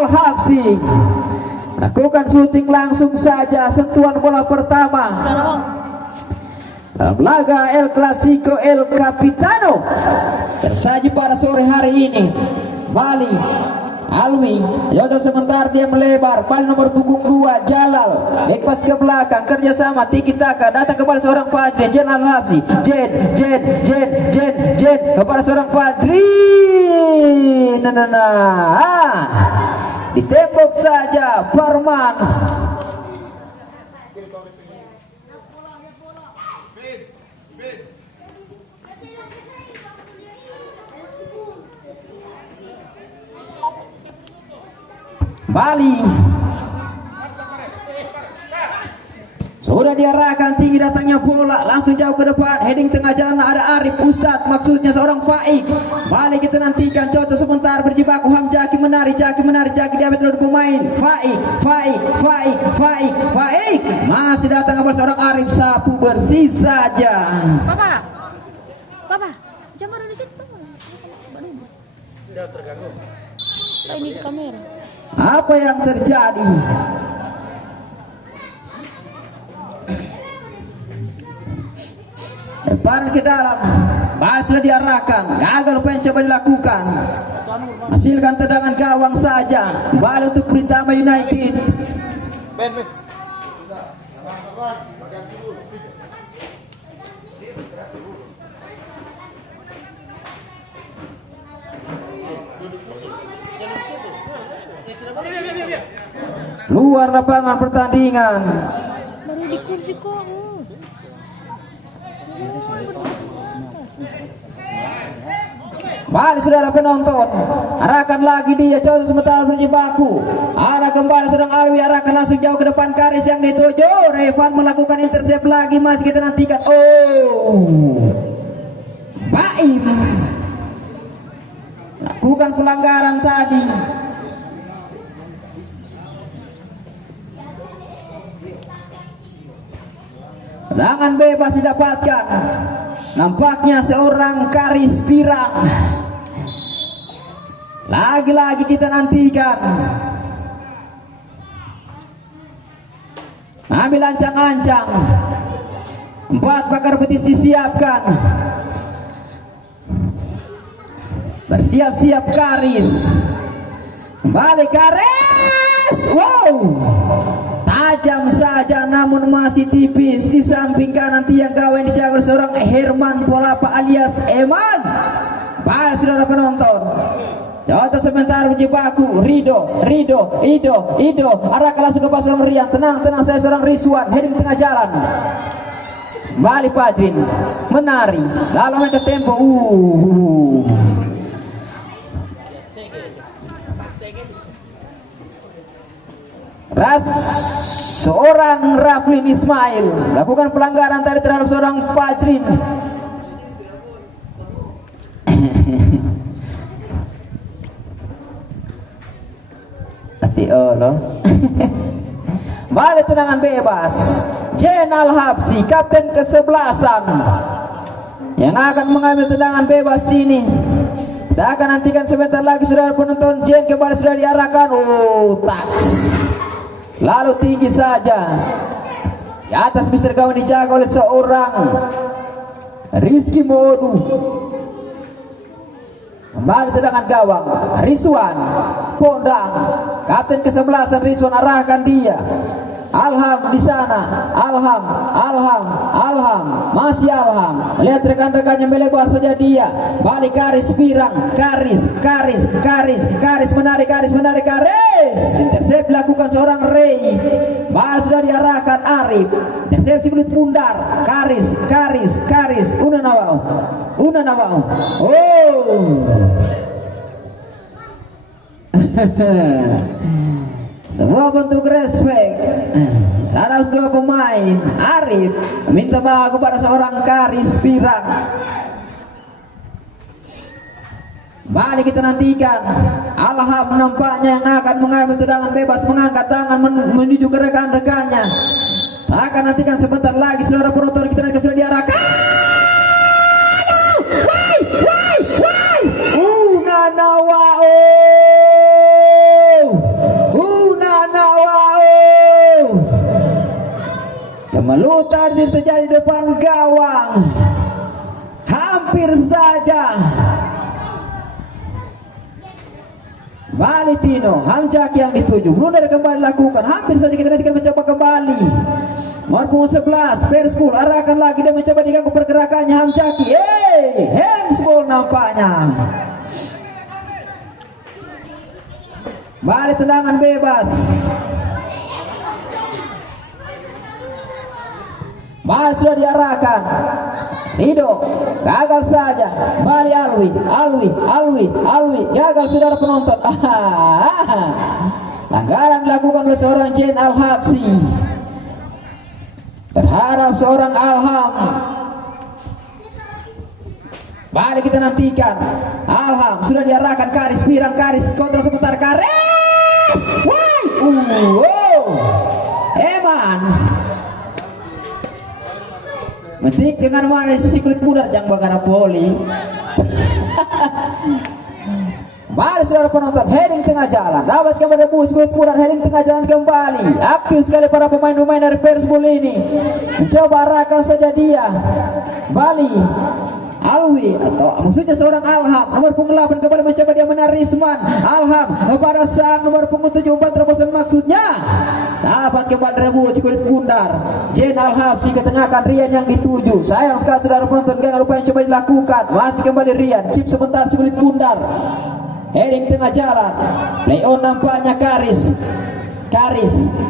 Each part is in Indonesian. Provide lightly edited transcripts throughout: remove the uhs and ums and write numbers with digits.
Al-Habsyi melakukan syuting langsung saja sentuhan bola pertama dalam laga El Clasico El Capitano tersaji pada sore hari ini. Bali Alwi, Yoto sebentar dia melebar, bal nomor punggung 2 Jalal, back pass ke belakang, kerjasama tiki taka, datang kepada seorang Fajri, Jen Al-Habsyi, Jen kepada seorang Fajri, ditembok saja Parman. Bali sudah diarahkan tinggi datangnya bola langsung jauh ke depan, heading tengah jalan ada Arif Ustadz, maksudnya seorang Faik. Bali kita nantikan, cocok sebentar berjibaku Hamjaki menari, Jaki diambil oleh pemain Faik masih datang kepada seorang Arif, sapu bersih saja. Papa jangan di situ. Tidak terganggu. Ini kamera. Apa yang terjadi? Lemparan ke dalam, bal sudah diarahkan, gagal apa yang coba dilakukan. Hasilkan tendangan gawang saja. Bal untuk Pritama United. Luar lapangan pertandingan. Baru di kursi kok. Bali sudah ada penonton. Arahkan lagi dia, coba sebentar berjibaku. Arah kembali sedang Alwi, arahkan langsung jauh ke depan Karis yang dituju. Revan melakukan intercept lagi, masih kita nantikan. Baim lakukan pelanggaran tadi. Tendangan bebas didapatkan. Nampaknya seorang Karis Pirang. Lagi-lagi kita nantikan. Ambil ancang-ancang. 4 bakar betis disiapkan. Bersiap-siap Karis. Kembali Karis. Wow, tajam saja namun masih tipis. Di samping kanan tiang gawang dijaga oleh seorang Herman Polapa alias Eman. Bal sudah ada penonton. Jota sebentar berjibaku. Rido arahkan langsung ke seorang Rian. Tenang saya seorang Rizwan, heading tengah jalan. Bali Fajrin menari lalu mereka tempo. Seorang Raflin Ismail lakukan pelanggaran tadi terhadap seorang Fajrin. Balik tendangan bebas. Jen Al-Habsyi, kapten ke-11 yang akan mengambil tendangan bebas ini. Kita akan nantikan sebentar lagi. Saudara penonton, Jen kembali sudah diarahkan. Taks lalu tinggi saja di atas Mister Gawang dijaga oleh seorang Rizky Modu. Kembali tendangan gawang Rizwan Pondang, kapten ke-11 Rizwan, arahkan dia. Alham di sana, Alham, masih Alham. Lihat rekan-rekannya melebar saja dia. Balik Karis Pirang, Karis menarik Karis. Intercept dilakukan seorang Ray. Bal sudah diarahkan Arif. Intersepsi kulit bundar. Karis. Una nawau. Semua bentuk respek terhadap dua pemain. Arif minta maaf kepada seorang Karis Pirang. Balik kita nantikan. Alham nampaknya yang akan mengambil tendangan bebas, mengangkat tangan menuju ke rekan-rekannya. Akan nantikan sebentar lagi. Saudara penonton, kita nanti sudah diarahkan. Una nawau. Semelutar terjadi di depan gawang. Hampir saja Valitino, Hamjaki yang dituju. Blunder kembali lakukan. Hampir saja kita nantikan mencoba kembali. Nomor punggung 11 Perspul arahkan lagi dan mencoba diganggu pergerakannya Hamjaki. Handsball nampaknya. Balik tendangan bebas. Balik sudah diarahkan. Rido gagal saja. Balik Alwi gagal saudara penonton. Pelanggaran dilakukan oleh seorang Jen Al-Habsi terhadap seorang Alham. Balik kita nantikan. Alham sudah diarahkan. Karis pirang, Karis kontrol sebentar, Karis. Eman metik dengan mana sisi kulit pudar jang bagara poli. Balik saudara penonton, heading tengah jalan, dapat kepada bus kulit pudar, heading tengah jalan kembali. Aktif sekali para pemain-pemain dari Persebul ini, mencoba arahkan saja dia. Bali Alwi atau maksudnya seorang Alham nomor punggung 8 kembali mencoba dia menarik Risman. Alham kepada sang nomor punggung 7 umpan terobosan maksudnya dapat kembali rebus kulit bundar. Jen Al-Habsi ketengahkan Rian yang dituju. Sayang sekali saudara penonton, jangan lupa yang coba dilakukan. Masih kembali Rian, chip sebentar kulit bundar. Heading tengah jalan, play on nampaknya Karis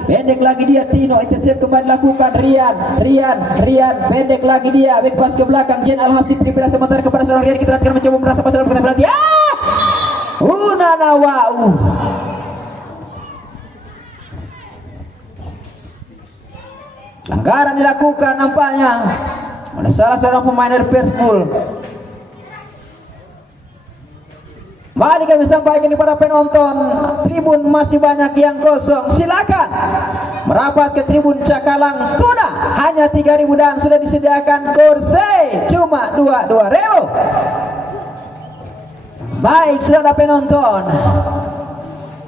pendek lagi dia. Tino intercept kembali lakukan. Rian pendek lagi dia, back pass ke belakang. Jen Al-Habsi tripira sementara kepada seorang Rian. Kita lihat mencoba merasa pasal berkata berarti Unanawau. Pelanggaran dilakukan nampaknya oleh salah seorang pemain dari Persebul. Mari kami sampaikan kepada penonton, tribun masih banyak yang kosong. Silakan merapat ke tribun Cakalang Tuna. Hanya 3.000 dan sudah disediakan kursi cuma 22.000. Baik saudara penonton,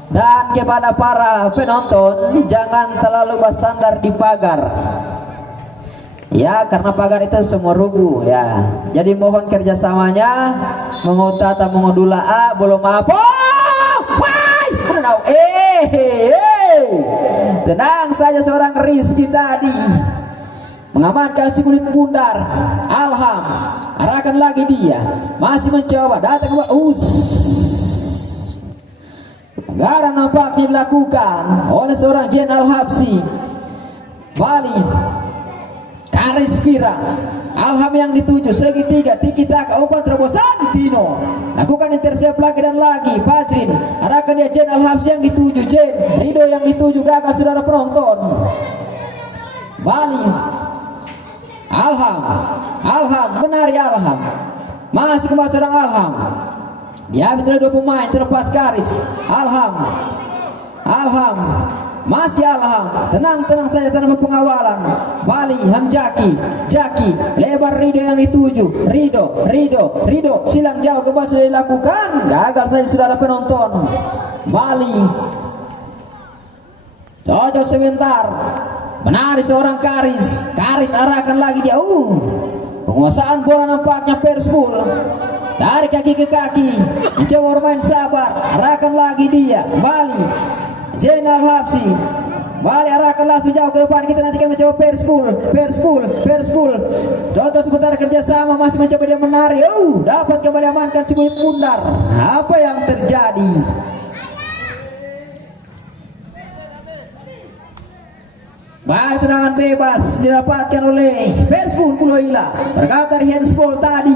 dan kepada para penonton, jangan terlalu bersandar di pagar. Ya, karena pagar itu semua rubuh ya. Jadi mohon kerjasamanya. Mengutata mengodula belum apa. Tenang saja seorang Rizky tadi mengamankan si kulit bundar. Alham arahkan lagi dia, masih mencoba datang ke pelanggaran nampaknya dilakukan oleh seorang Jen Al-Habsi. Bali Karis Pirang, Alham yang dituju segitiga tiki taka umpan terobosan Tino lakukan intercept lagi dan lagi. Fajrin arahkan dia. Jen Al-Habsi yang dituju, Rido yang dituju, gagal saudara penonton. Bali Alham menari. Alham masih kembali seorang Alham, diambil oleh 2 pemain terlepas Karis. Alham masih Alham, tenang saja tanpa pengawalan. Bali Hamjaki, Jaki lebar. Rido yang dituju, Rido silang jauh ke bawah sudah dilakukan, gagal saja saudara penonton. Bali cocok sebentar, menarik seorang Karis arahkan lagi dia. Penguasaan bola nampaknya Persebul dari kaki ke kaki, mencoba bermain sabar, arahkan lagi dia. Bali Jen Al-Habsi, Bali arahkan langsung jauh ke depan. Kita nantikan mencoba Persebul. Contoh sebentar kerjasama, masih mencoba dia menari. Dapat kembali amankan si kulit bundar. Apa yang terjadi? Bali tendangan bebas didapatkan oleh Persebul Pulau Ila. Berkata dari handsball tadi.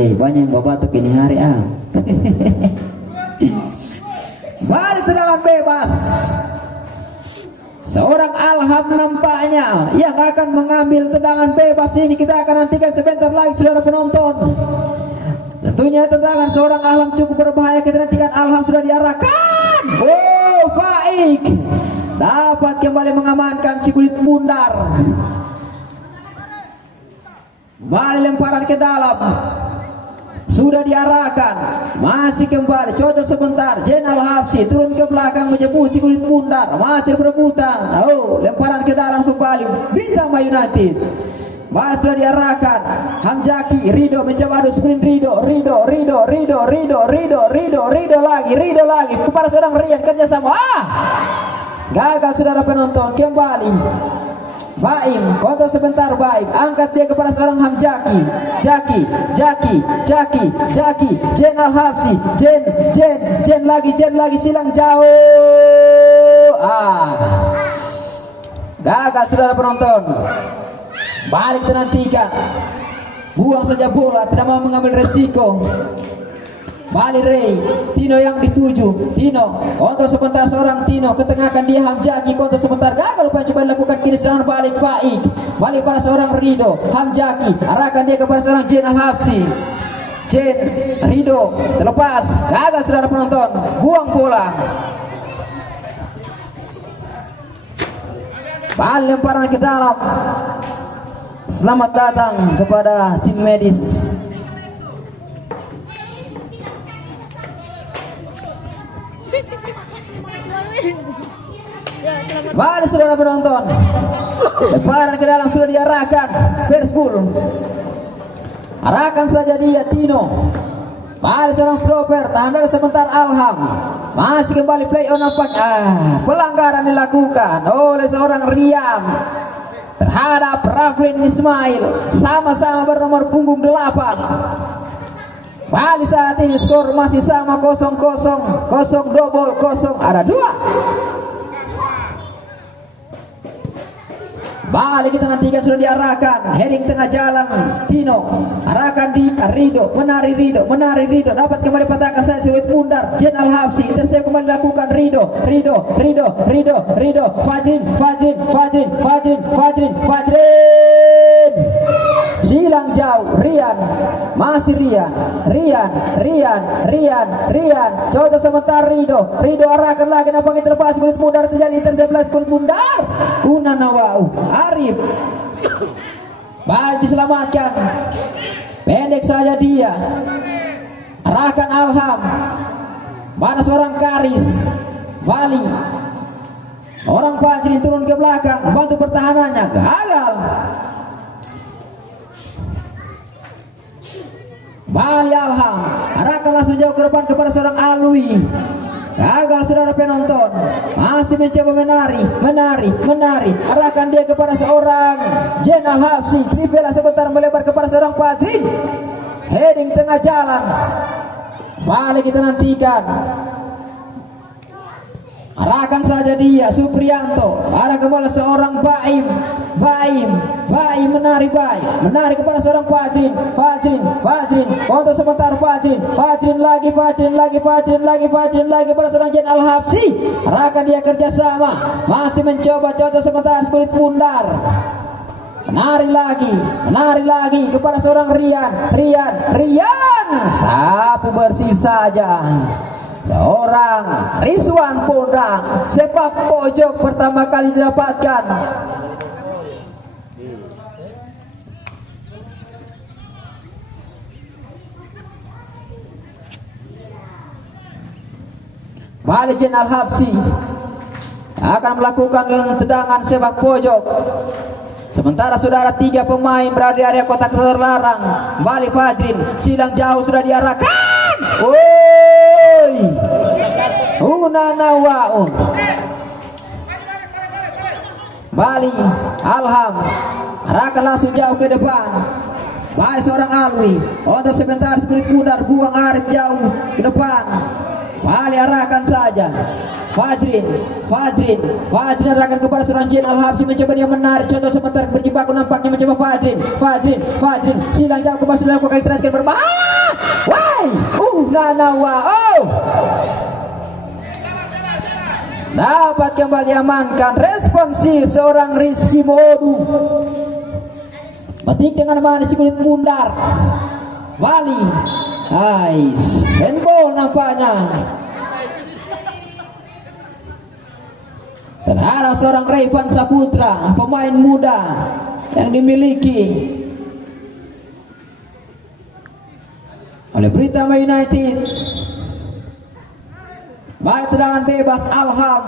Banyak yang batuk ini hari Balik tendangan bebas. Seorang Alham nampaknya yang akan mengambil tendangan bebas ini. Kita akan nantikan sebentar lagi saudara penonton. Tentunya tendangan seorang Alham cukup berbahaya. Kita nantikan. Alham sudah diarahkan. Faik dapat kembali mengamankan si kulit bundar. Balik lemparan ke dalam. sudah diarahkan, masih kembali cocok sebentar. Jen Al-Habsyi turun ke belakang menjepusi kulit bundar, mati perebutan. Oh, lemparan ke dalam kembali Bintang United. Bal sudah diarahkan, Hamjaki, Rido mencoba adu sprint, Rido lagi kepada seorang Rian kerjasama. Gagal saudara penonton. Kembali Baim, kontrol sebentar Baim, angkat dia kepada seorang Hamjaki, Jaki, Jen Al-Habsyi, Jen lagi silang jauh. Gagal saudara penonton. Balik menantikan, buang saja bola, tidak mau mengambil resiko. Balik Ray, Tino yang dituju, Tino kontrol sebentar seorang Tino, ketengahkan dia Hamjaki, kontrol sebentar, gagal lupa coba dilakukan kiri serangan balik Faik, balik pada seorang Rido, Hamjaki, arahkan dia kepada seorang Jen Al-Habsyi, Jen, Rido, terlepas, gagal saudara penonton, buang bola. Balik lemparan ke dalam. Selamat datang kepada tim medis. Ya, selamat. Balik saudara penonton. Lemparan ke dalam sudah diarahkan. Persbul. Arahkan saja dia Tino. Balik seorang stopper. Tahan dulu sebentar Alham. Masih kembali play on nampak. Pelanggaran dilakukan oleh seorang Rian terhadap Raflin Ismail, sama-sama bernomor punggung 8. Balik saat ini skor masih sama 0-0, 0-0, ada 2. Balik kita nantikan sudah diarahkan, heading tengah jalan Tino, arahkan di Rido, menari Rido, dapat kembali patahkan saya sulit bundar. Jen Al-Habsyi, intercept kembali dilakukan Rido, Fajrin, silang jauh, Rian, masih Rian, coba sebentar Rido arahkan lagi, nampaknya terlepas kulit bundar, terjadi intercept lagi kulit bundar, Unanawau, Arif, balik diselamatkan, pendek saja dia, arahkan Alham, mana seorang Karis, Bali, orang Fajrin turun ke belakang, bantu pertahanannya, gagal. Bali Alham, arahkan langsung jauh ke depan kepada seorang Alwi. Gagal saudara penonton, masih mencoba menari, arahkan dia kepada seorang Jen Al-Habsyi, trivela sebentar melebar kepada seorang Fajrin, heading tengah jalan. Balik kita nantikan, arahkan saja dia Suprianto, arah kepada seorang Baim, menari kepada seorang Fajrin, untuk sebentar Fajrin lagi pada seorang Jen Al-Habsyi, arahkan dia kerjasama, masih mencoba cocok sebentar kulit bundar, menari lagi kepada seorang Rian, sapu bersih saja. Seorang Rizwan Pondang, sepak pojok pertama kali didapatkan. Balik Jen Al-Habsyi akan melakukan tendangan sepak pojok. Sementara saudara 3 pemain berada di area kotak terlarang. Balik Fajrin, silang jauh sudah diarahkan. Unanawau. Bali Alham, arahkan langsung jauh ke depan. Balik seorang Alwi, untuk sebentar kulit bundar, buang Arif jauh ke depan. Bali arahkan saja Fajrin arahkan kepada seorang Jen Al-Habsyi, mencoba dia menarik, contoh sebentar berjibaku, nampaknya mencoba Fajrin silang jauh ke bawah, sudah lakukan terakhir berbahaya. Dapat kembali diamankan, responsif seorang Rizky Modu, batik dengan manis kulit bundar. Bali handball nampaknya terhadap seorang Rayvan Saputra, pemain muda yang dimiliki oleh Britama United. Balik tendangan bebas Alham.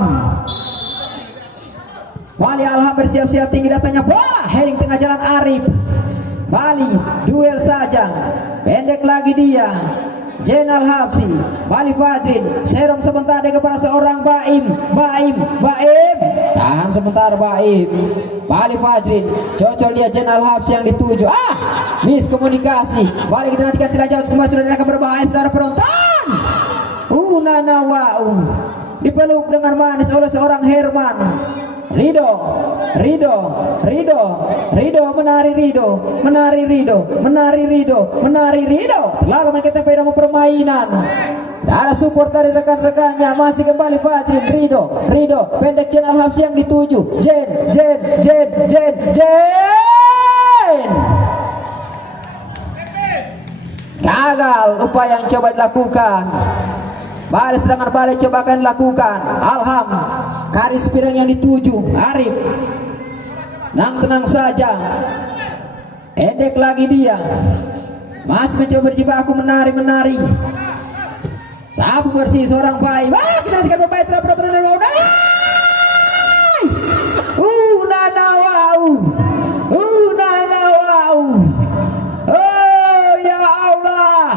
Bali Alham bersiap-siap tinggi, datangnya bola, heading tengah jalan Arif. Bali duel saja, pendek lagi dia. Jenal Hapsi, Bali Fajrin, serong sebentar dia kepada seorang Baim. Tahan sebentar Baim. Bali Fajrin, cocol dia Jenal Hapsi yang dituju. Miskomunikasi. Bali kita nantikan sila jauh kembali, sudah akan berbahaya saudara penonton. Nanawau dipeluk dengan manis oleh seorang Herman. Rido menari Rido lalu mereka tempat permainan. Tidak ada support dari rekan-rekannya, masih kembali Fajrin. Rido pendek Jen Al-Habsyi yang dituju. Jen gagal upaya yang coba dilakukan. Balik serangan balik coba akan dilakukan. Alham, Karis Pirang yang dituju. Arif, tenang saja. Endek lagi dia. Masih mencoba berjibaku menari. Sapu bersih seorang bayi. Kita nantikan pemain terapur Nanawau. Oh ya Allah.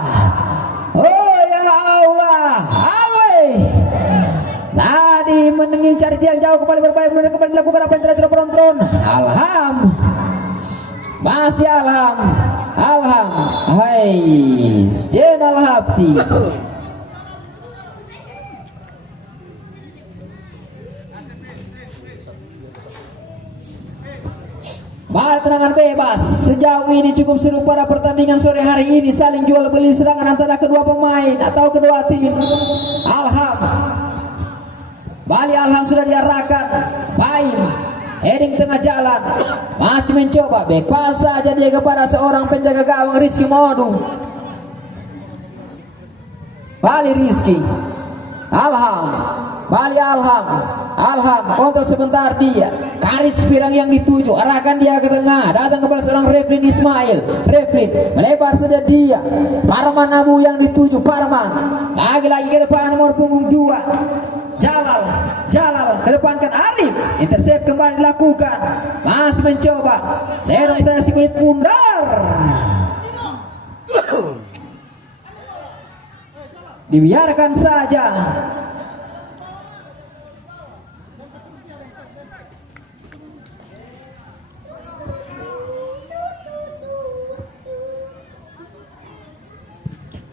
Tadi mengincar tiang jauh, kembali berbahaya, kembali dilakukan apa yang tidak penonton. Alham, masih Alham. Hai, Jen Al-Habsyi. Balik tendangan bebas. Sejauh ini cukup seru pada pertandingan sore hari ini, saling jual beli serangan antara kedua pemain atau kedua tim. Alham, Bali Alham sudah diarahkan. Baim, heading tengah jalan, masih mencoba back pass saja dia kepada seorang penjaga gawang Rizky Modu. Bali Rizky, Bali Alham kontrol sebentar dia. Karis Pirang yang dituju, arahkan dia ke tengah, datang kepada seorang Reflin Ismail. Reflin melebar saja dia. Parman Abu yang dituju. Parman lagi-lagi ke depan, nomor punggung 2 Jalal kedepankan Arif. Intercept kembali dilakukan, masih mencoba. Serong saya si kulit pundar, dibiarkan saja.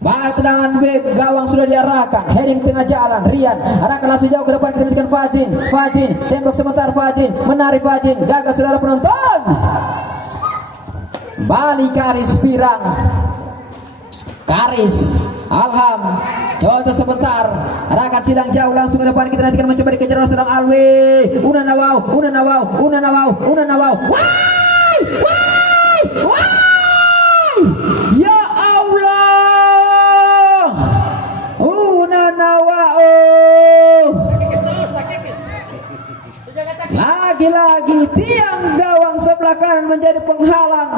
Balik tendangan back gawang sudah diarahkan, heading tengah jalan. Rian arahkan langsung jauh ke depan, kita nantikan Fajrin tembok sebentar. Fajrin menari, gagal saudara penonton. Balik Karis Pirang. Karis Alham contoh sebentar, arahkan sidang jauh langsung ke depan, kita nantikan mencoba dikejar oleh seorang Alwi. Unanawau. Why? Ya lagi-lagi tiang gawang sebelah kanan menjadi penghalang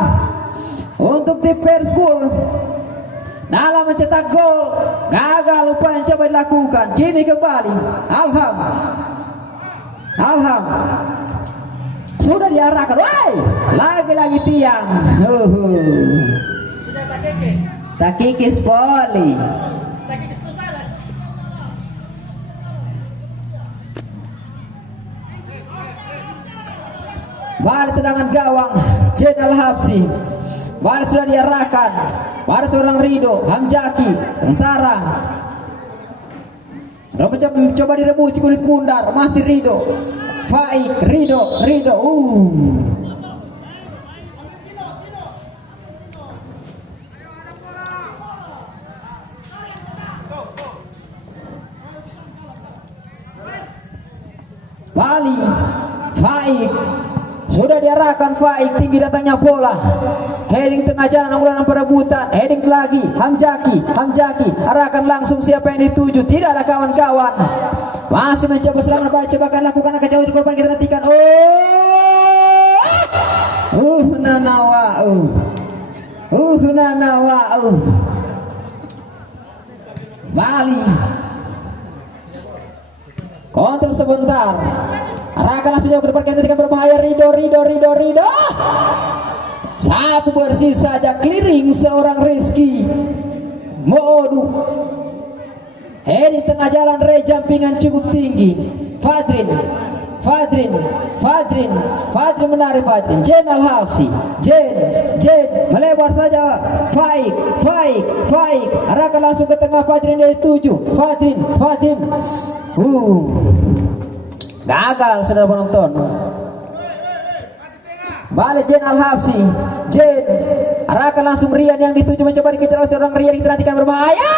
untuk tim Perspool dalam mencetak gol. Gagal upaya yang coba dilakukan. Kini kembali Alham sudah diarahkan. Lagi-lagi tiang. Tak kikis poli. Balik tendangan gawang Jen Al-Habsyi. Balik sudah diarahkan pada seorang Rido Hamjaki. Sementara mencoba direbus kulit pundar, masih Rido. Faik, Rido. Bali Faik sudah diarahkan. Faik tinggi, datangnya bola, heading tengah jalan, unggulan perebutan, heading lagi Hamjaki arahkan langsung, siapa yang dituju? Tidak ada kawan-kawan, masih mencoba serangan baik, coba akan lakukan, akan jauh di korban, kita nantikan. Bali kontrol sebentar, arahkan langsung jauh ke depan, gantikan berbahaya. Rido sapu bersih saja, clearing seorang Rizky Modu. Di tengah jalan, Ray jumpingan cukup tinggi. Fajrin menarik Fajrin. Jen Al-Hafsi, Jen melebar saja. Faik arahkan langsung ke tengah. Fajrin dari 7. Fajrin gagal, saudara penonton. Balik Jen Al-Hafsi, Jen arahkan langsung Rian yang dituju, mencoba dikejar oleh seorang Rian, diperhatikan berbahaya.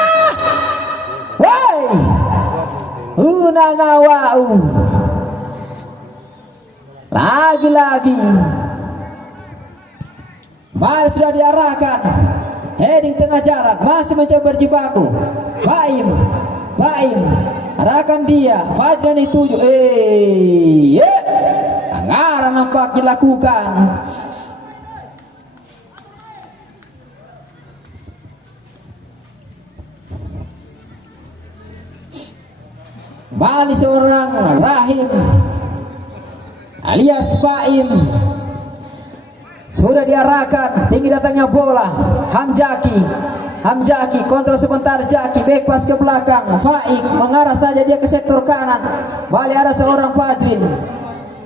Unanawau lagi balik sudah diarahkan. Heading tengah jalan, masih mencoba berjibaku. Baim arahkan dia. Fajran dituju. Anggaran nampak dilakukan. Balik seorang Rahim alias Baim. Sudah diarahkan, tinggi datangnya bola. Hamjaki kontrol sebentar. Jaki back pass ke belakang. Faik mengarah saja dia ke sektor kanan. Balik ada seorang Fajrin.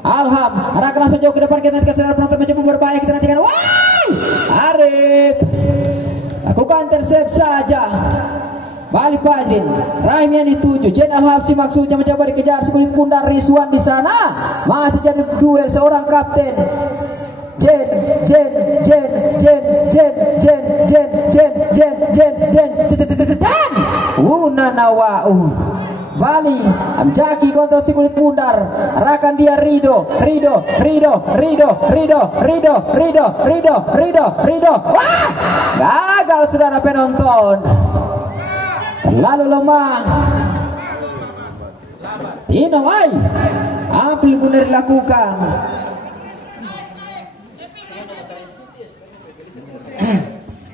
Alham arahkan langsung jauh ke depan. Kita nantikan saudara penonton mencoba berbahaya. Kita nantikan. Arif lakukan intercept saja. Balik Fajrin. Rahim yang dituju. Jen Al-Hafsi maksudnya mencoba dikejar sekulit pundar Rizwan di sana. Masih jadi duel seorang kapten. Jen. Unanawau. Bali Hamjaki kontrol si kulit pundar, arahkan dia Rido. Wah, gagal saudara penonton, terlalu lemah. Tino ambil benar dilakukan.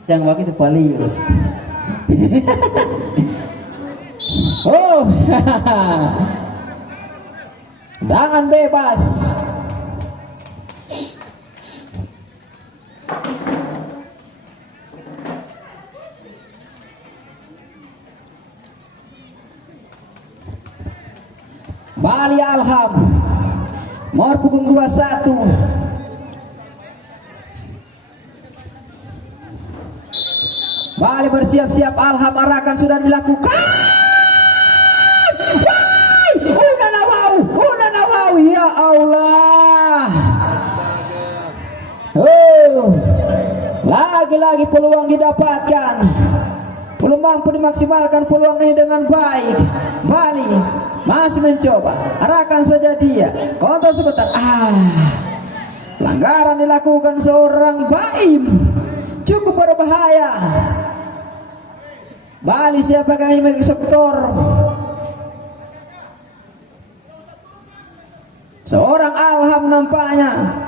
Jangan waktu itu Palius. Tangan bebas. Bali Alham nomor punggung 21. Bali bersiap-siap. Alham arahkan sudah dilakukan. Unanawau, ya Allah. Lagi-lagi peluang didapatkan, belum mampu dimaksimalkan peluang ini dengan baik. Bali masih mencoba, arahkan saja dia, kontrol sebentar. Pelanggaran dilakukan seorang Baim, cukup berbahaya. Bali siapakah yang eksekutor? Seorang Alham nampaknya.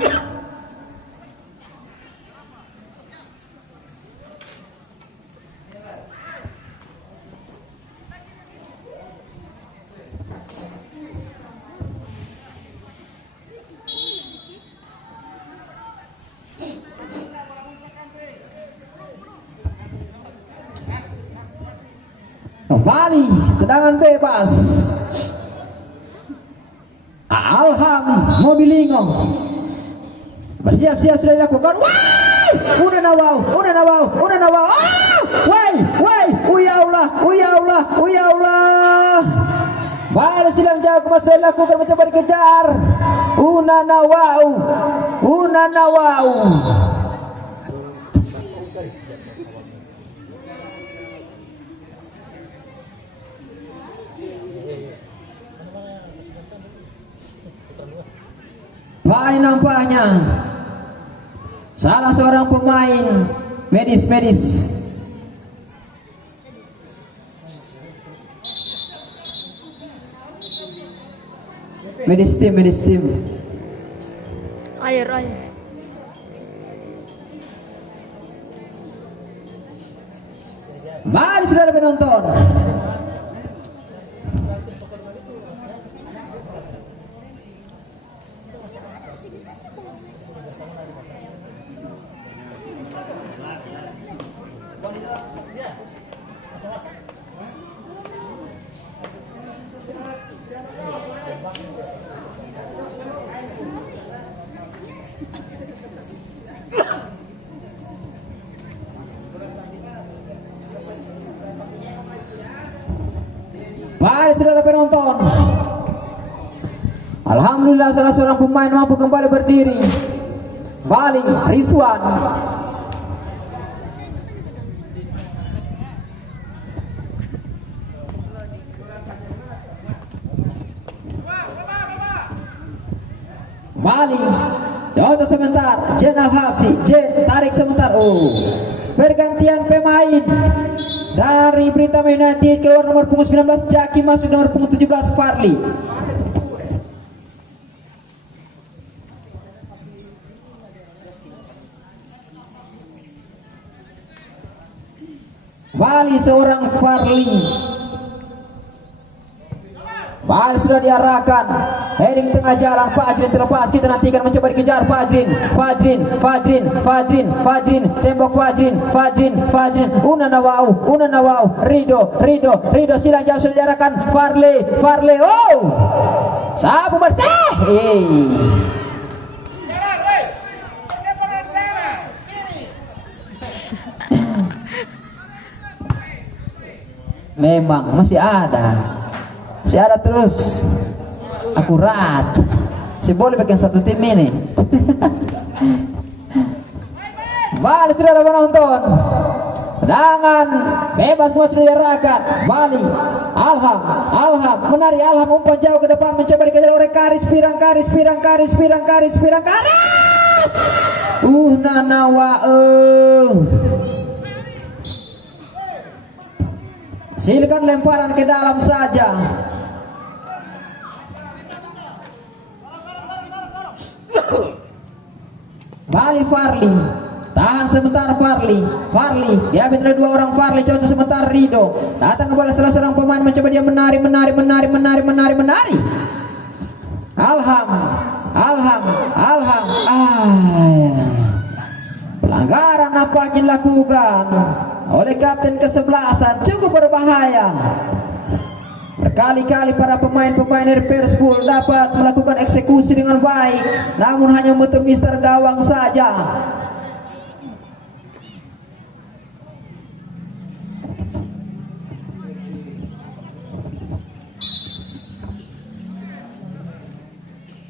Kembali tendangan bebas. Alham Mobilingo bersiap-siap sudah dilakukan. Unanawau. Ya Allah. Bali silang jauh kemas sudah dilakukan, mencoba dikejar. Unanawau. Bali nampaknya salah seorang pemain medis. Medis tim. Air. Mari saudara penonton, Baik saudara penonton, alhamdulillah salah seorang pemain mampu kembali berdiri. Bali Rizwan. Bali Jauh sebentar, Jen Al-Habsi, Jen tarik sebentar. Pergantian pemain dari Berita United, keluar nomor punggung 19 Jaki, masuk nomor punggung 17 Farli. Bali seorang Farli. Bali sudah diarahkan, heading tengah jalan. Fajrin terlepas, kita nantikan mencoba dikejar Fajrin, tembok Fajrin, Unanawau, Rido silang jauh sudah diarahkan. Farle, sapu bersih. Memang masih ada terus akurat. Si boleh bagian satu tim ini. Bali saudara penonton, tendangan bebas semua sudah diarahkan. Bali Alham menari, Alham umpan jauh ke depan, mencoba dikejar oleh Karis Pirang. Nanawa silakan lemparan ke dalam saja. Bali Farli, tahan sebentar Farli, diambil oleh dua orang Farli, coba sebentar Rido, datang kembali salah seorang pemain, mencoba dia menari. Alham, pelanggaran nampaknya dilakukan oleh kapten kesebelasan, cukup berbahaya. Berkali-kali para pemain dari Perspool dapat melakukan eksekusi dengan baik, namun hanya membentur mister gawang saja.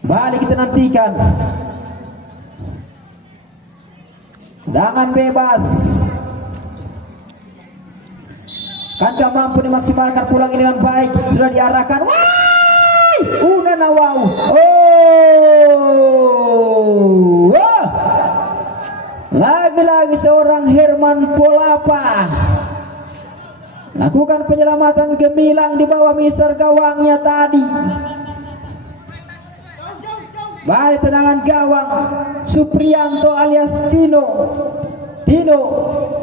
Balik kita nantikan tendangan bebas. Kankah mampu dimaksimalkan pulang ini dengan baik? Sudah diarahkan. Unanawau. Lagi-lagi seorang Herman Polapa lakukan penyelamatan gemilang di bawah mister gawangnya tadi. Balik tendangan gawang Suprianto alias Tino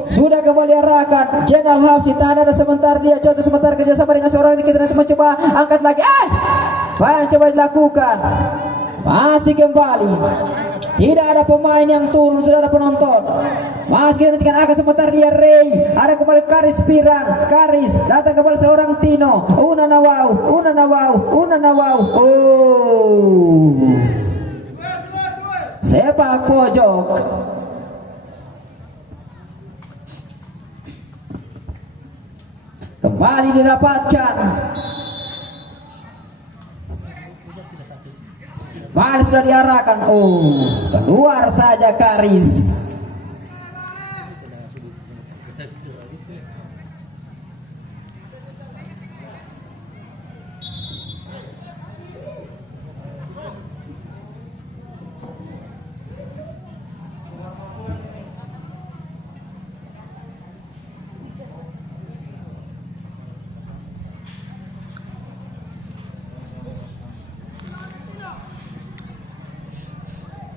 sudah kembali arahkan. Jenal Hafsi tahan ada sebentar, dia coba sebentar kerjasama dengan seorang ini, kita nanti mencoba angkat lagi. Apa yang coba dilakukan? Masih kembali, tidak ada pemain yang turun, saudara penonton. Masih kita nantikan angkat sebentar, dia Ray, ada kembali Karis Pirang, datang kembali seorang Tino. Unanawau. Sepak pojok. Kembali didapatkan. Bali sudah diarahkan. Keluar saja Karis.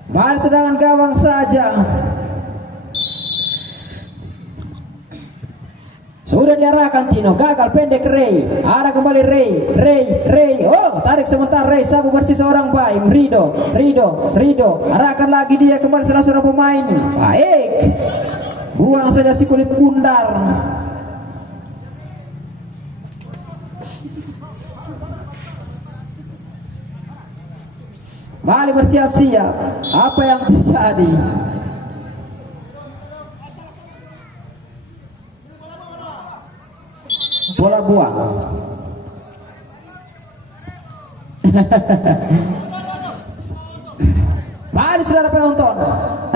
Balik tendangan gawang saja. Sudah diarahkan Tino, gagal, pendek Ray. Ada kembali Ray. Tarik sebentar Ray, sabu bersih seorang baik. Rido. Arahkan lagi dia kembali salah seorang pemain. Baik. Buang saja si kulit bundar. Bali bersiap-siap. Apa yang terjadi? Bola buang. Balik saudara penonton.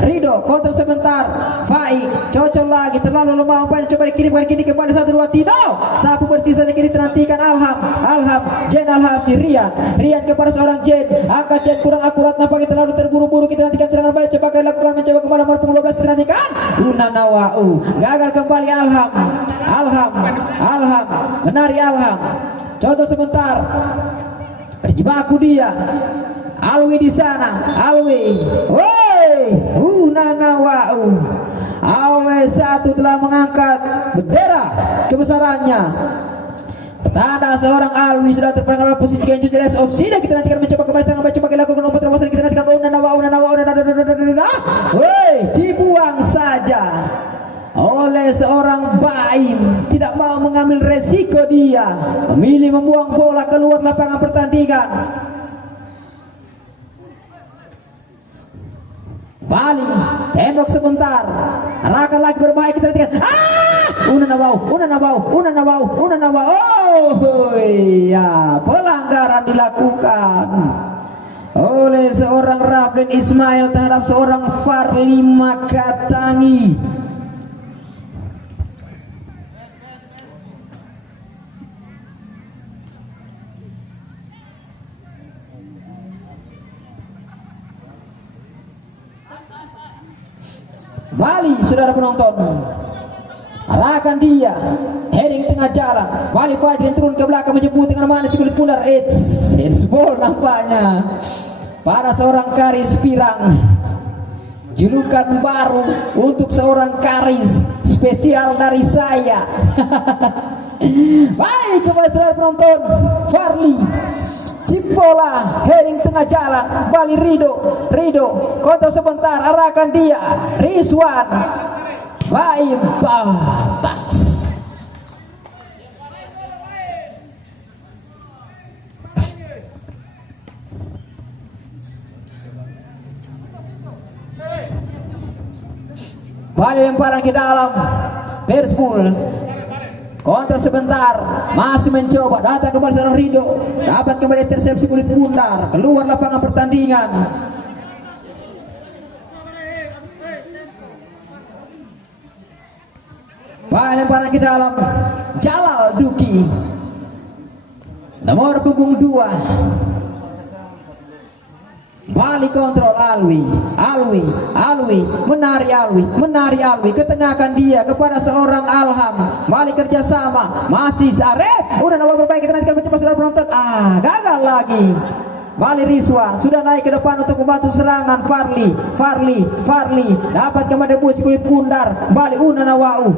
Rido kontrol sebentar. Faik cocok lagi, terlalu lemah umpan, coba dikirimkan kini kembali 1-2 tidak. Sapu bersih saja kini tenantikan Alham. Jen Alhafsi Rian kepada seorang Jen. Angkat Jen kurang akurat, nampaknya terlalu terburu-buru. Kita nantikan serangan balik, coba kali lakukan, mencoba kembali nomor 12 kita nantikan. Unanawau gagal kembali. Alham menari Alham. Contoh sebentar. Berjibaku dia. Alwi di sana, Alwi. Woi, Unanawau. Awe 1 telah mengangkat bendera kebesarannya. Tanda seorang Alwi sudah terpengaruh posisi yang jelas opsi dan kita nantikan mencoba kembali serangan coba dilakukan umpan terus kita nantikan Unanawau. Woi, dibuang saja oleh seorang Baim. Tidak mau mengambil resiko, dia memilih membuang bola keluar lapangan pertandingan. Bali tembok sebentar, arahkan lagi berbahaya kita lihat. Unanawau. Oh ya, pelanggaran dilakukan oleh seorang Raflin Ismail terhadap seorang Farli Makatangi. Bali saudara penonton, arahkan dia, heading tengah jalan. Bali Fajrin turun ke belakang menjemput dengan mana si kulit pundar. Handsball nampaknya pada seorang Karis Pirang. Julukan baru untuk seorang Karis, spesial dari saya. Baik kepada saudara penonton, Farli Cipola, heading tengah jalan. Bali Rido konto sebentar, arahkan dia, Rizwan Baim Taks. Bali lemparan ke dalam, Perspool kontrol sebentar, masih mencoba, datang kembali seorang Rido, dapat kembali intersepsi kulit pundar, keluar lapangan pertandingan. Bali lemparan ke dalam, Jalal Duki nomor punggung 2. Bali kontrol Alwi, menari Alwi, ketengahkan dia kepada seorang Alham. Bali kerjasama, masih Arif. Udah nomor berbaik, kita nanti mencoba saudara penonton. Gagal lagi. Bali Rizwan sudah naik ke depan untuk membantu serangan. Farli dapat kembali debu kulit pundar. Bali Unanawau.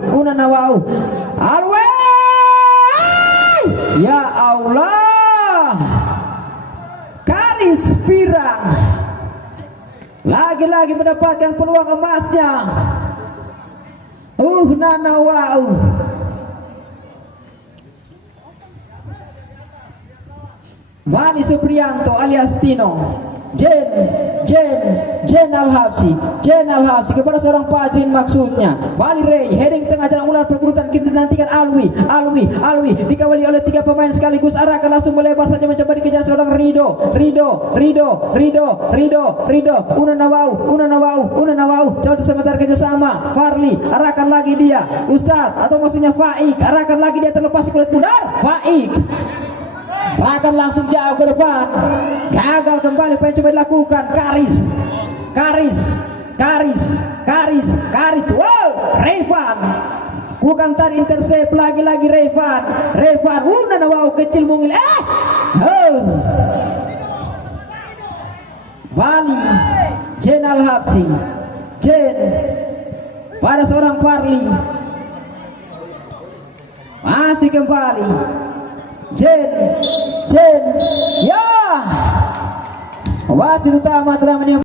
Alwi, ya Allah, Karis Pirang lagi-lagi mendapatkan peluang emasnya. Unanawau. Bani Suprianto alias Tino. Jen Al-Habsi kepada seorang Fajrin maksudnya. Bali Ray, heading tengah jalan ular perburutan, kita nantikan Alwi dikawali oleh 3 pemain sekaligus, arahkan langsung melebar saja mencoba dikejar seorang Rido. Unanawau coba sebentar kerjasama. Farli, arahkan lagi dia, Ustadz atau maksudnya Faik, arahkan lagi dia, terlepas kulit pundar. Faik akan langsung jauh ke depan, gagal kembali, pengen coba dilakukan. Karis. Wow, Revan bukan tadi intercept, lagi Revan. Unanawau kecil mungil. Bali Jen Al-Habsi, pada seorang Farli, masih kembali Jen ya, wasit utama telah